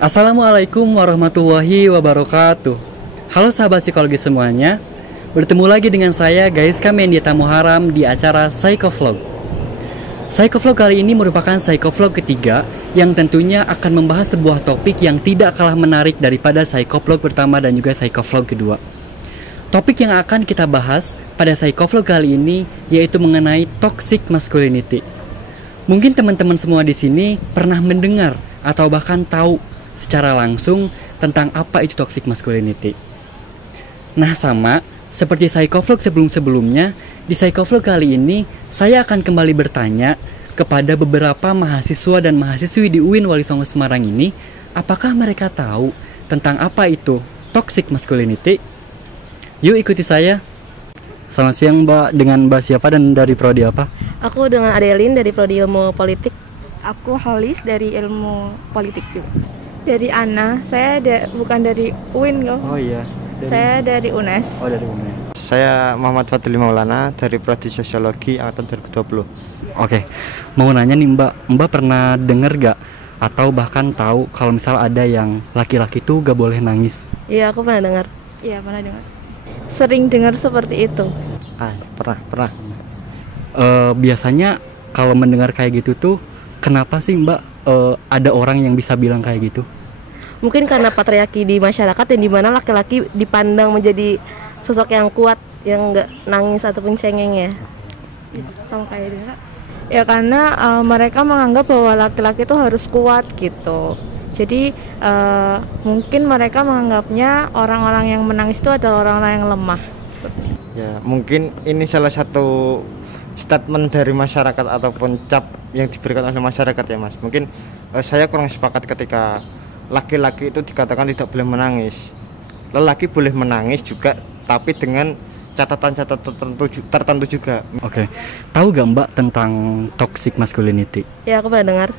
Assalamualaikum warahmatullahi wabarakatuh. Halo sahabat psikologi semuanya. Bertemu lagi dengan saya Gaiska Mendieta Muharam di acara Psychovlog. Psychovlog kali ini merupakan Psychovlog ketiga yang tentunya akan membahas sebuah topik yang tidak kalah menarik daripada Psychovlog pertama dan juga Psychovlog kedua. Topik yang akan kita bahas pada Psychovlog kali ini yaitu mengenai toxic masculinity. Mungkin teman-teman semua di sini pernah mendengar atau bahkan tahu secara langsung tentang apa itu toxic masculinity. Nah, sama seperti Psychovlog sebelum-sebelumnya, di Psychovlog kali ini saya akan kembali bertanya kepada beberapa mahasiswa dan mahasiswi di UIN Wali Songo Semarang ini, apakah mereka tahu tentang apa itu toxic masculinity? Yuk ikuti saya. Selamat siang Mbak, dengan Mbak siapa dan dari prodi apa? Aku dengan Adeline dari Prodi Ilmu Politik. Aku Halis dari Ilmu Politik juga. Dari Ana, saya bukan dari UIN kok. Oh iya. Saya dari UNES. Oh, dari UNES. Saya Muhammad Fadli Maulana dari Prodi Sosiologi angkatan 2020. Oke, mau nanya nih Mbak pernah denger gak atau bahkan tahu kalau misal ada yang laki-laki tuh gak boleh nangis? Iya, aku pernah dengar. Iya, pernah dengar. Sering dengar seperti itu. Pernah. Biasanya kalau mendengar kayak gitu tuh, kenapa sih Mbak ada orang yang bisa bilang kayak gitu? Mungkin karena patriarki di masyarakat yang dimana laki-laki dipandang menjadi sosok yang kuat, yang nggak nangis ataupun cengeng ya. Sama kayak dia. Ya karena mereka menganggap bahwa laki-laki itu harus kuat gitu. Jadi mungkin mereka menganggapnya orang-orang yang menangis itu adalah orang-orang yang lemah. Ya, mungkin ini salah satu statement dari masyarakat ataupun cap yang diberikan oleh masyarakat ya Mas. Mungkin saya kurang sepakat ketika laki-laki itu dikatakan tidak boleh menangis. Lelaki boleh menangis juga, tapi dengan catatan-catatan tertentu juga. Oke. Tahu gak Mbak tentang toxic masculinity? Ya, aku pernah dengar.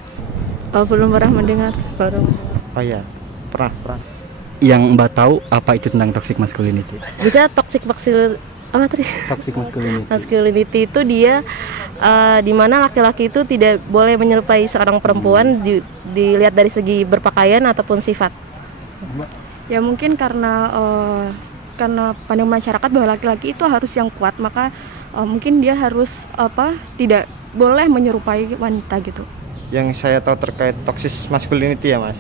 Belum pernah mendengar, baru. Oh ya, pernah. Yang Mbak tahu apa itu tentang toxic masculinity? Bisa toxic Toxic masculinity. masculinity itu dia di mana laki-laki itu tidak boleh menyerupai seorang perempuan dilihat dari segi berpakaian ataupun sifat. Ya mungkin karena pandangan masyarakat bahwa laki-laki itu harus yang kuat, maka mungkin dia harus tidak boleh menyerupai wanita gitu. Yang saya tahu terkait toxic masculinity ya Mas,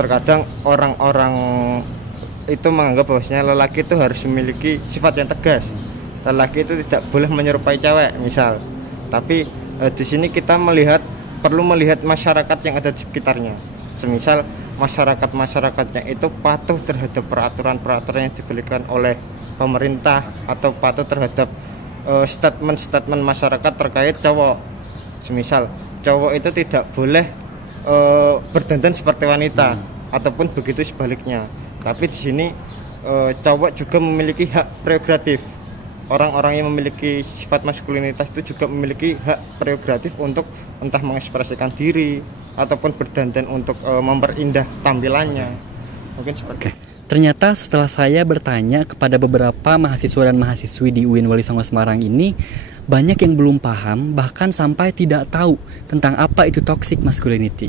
terkadang orang-orang itu menganggap bahwasanya lelaki itu harus memiliki sifat yang tegas. Lelaki itu tidak boleh menyerupai cewek misal. Tapi di sini kita perlu melihat masyarakat yang ada di sekitarnya. Semisal masyarakat yang itu patuh terhadap peraturan-peraturan yang diberikan oleh pemerintah atau patuh terhadap statement-statement masyarakat terkait cowok. Semisal cowok itu tidak boleh berdandan seperti wanita ataupun begitu sebaliknya. Tapi di sini cowok juga memiliki hak prerogatif. Orang-orang yang memiliki sifat maskulinitas itu juga memiliki hak prerogatif untuk entah mengekspresikan diri ataupun berdandan untuk memperindah tampilannya. Mungkin seperti itu. Ternyata setelah saya bertanya kepada beberapa mahasiswa dan mahasiswi di UIN Wali Songo Semarang ini, banyak yang belum paham bahkan sampai tidak tahu tentang apa itu toxic masculinity.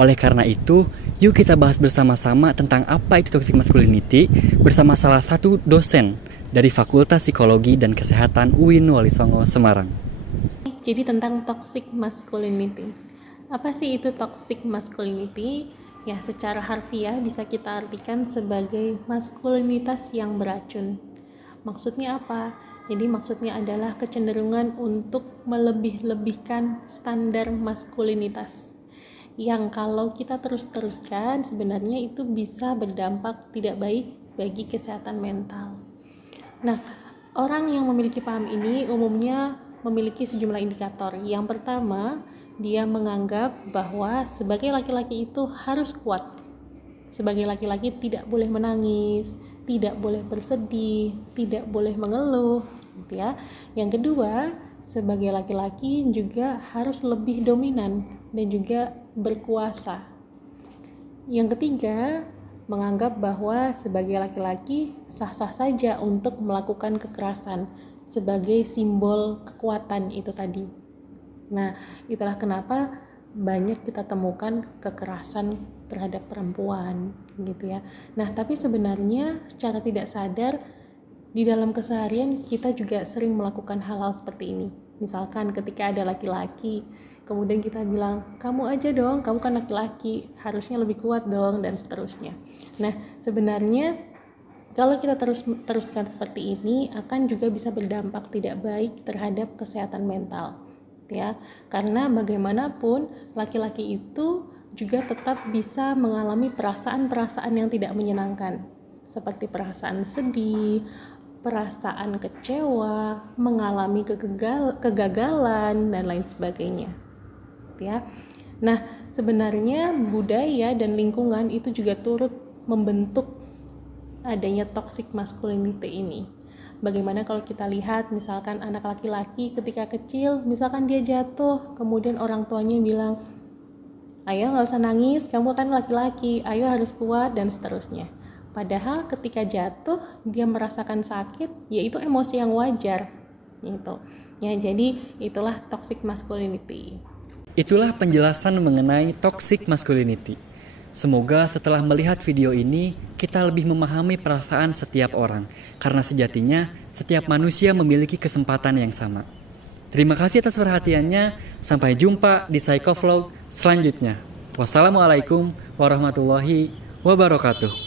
Oleh karena itu, yuk kita bahas bersama-sama tentang apa itu toxic masculinity bersama salah satu dosen dari Fakultas Psikologi dan Kesehatan UIN Wali Songo Semarang. Jadi tentang toxic masculinity. Apa sih itu toxic masculinity? Ya, secara harfiah bisa kita artikan sebagai maskulinitas yang beracun. Maksudnya apa? Jadi maksudnya adalah kecenderungan untuk melebih-lebihkan standar maskulinitas. Yang kalau kita terus-teruskan sebenarnya itu bisa berdampak tidak baik bagi kesehatan mental. Nah, orang yang memiliki paham ini umumnya memiliki sejumlah indikator. Yang pertama, dia menganggap bahwa sebagai laki-laki itu harus kuat. Sebagai laki-laki tidak boleh menangis, tidak boleh bersedih, tidak boleh mengeluh, gitu ya. Yang kedua, sebagai laki-laki juga harus lebih dominan dan juga berkuasa. Yang ketiga, menganggap bahwa sebagai laki-laki sah-sah saja untuk melakukan kekerasan sebagai simbol kekuatan itu tadi. Nah, itulah kenapa banyak kita temukan kekerasan terhadap perempuan gitu ya. Nah, tapi sebenarnya secara tidak sadar di dalam keseharian kita juga sering melakukan hal-hal seperti ini. Misalkan ketika ada laki-laki, kemudian kita bilang, kamu aja dong, kamu kan laki-laki, harusnya lebih kuat dong, dan seterusnya. Nah, sebenarnya kalau kita teruskan seperti ini akan juga bisa berdampak tidak baik terhadap kesehatan mental. Ya, karena bagaimanapun laki-laki itu juga tetap bisa mengalami perasaan-perasaan yang tidak menyenangkan, seperti perasaan sedih, perasaan kecewa, mengalami kegagalan dan lain sebagainya. Ya. Nah, sebenarnya budaya dan lingkungan itu juga turut membentuk adanya toxic masculinity ini. Bagaimana kalau kita lihat misalkan anak laki-laki ketika kecil, misalkan dia jatuh, kemudian orang tuanya bilang, ayo nggak usah nangis, kamu kan laki-laki, ayo harus kuat, dan seterusnya. Padahal ketika jatuh, dia merasakan sakit, yaitu emosi yang wajar. Gitu. Ya, jadi itulah toxic masculinity. Itulah penjelasan mengenai toxic masculinity. Semoga setelah melihat video ini, kita lebih memahami perasaan setiap orang, karena sejatinya setiap manusia memiliki kesempatan yang sama. Terima kasih atas perhatiannya, sampai jumpa di Psychovlog selanjutnya. Wassalamualaikum warahmatullahi wabarakatuh.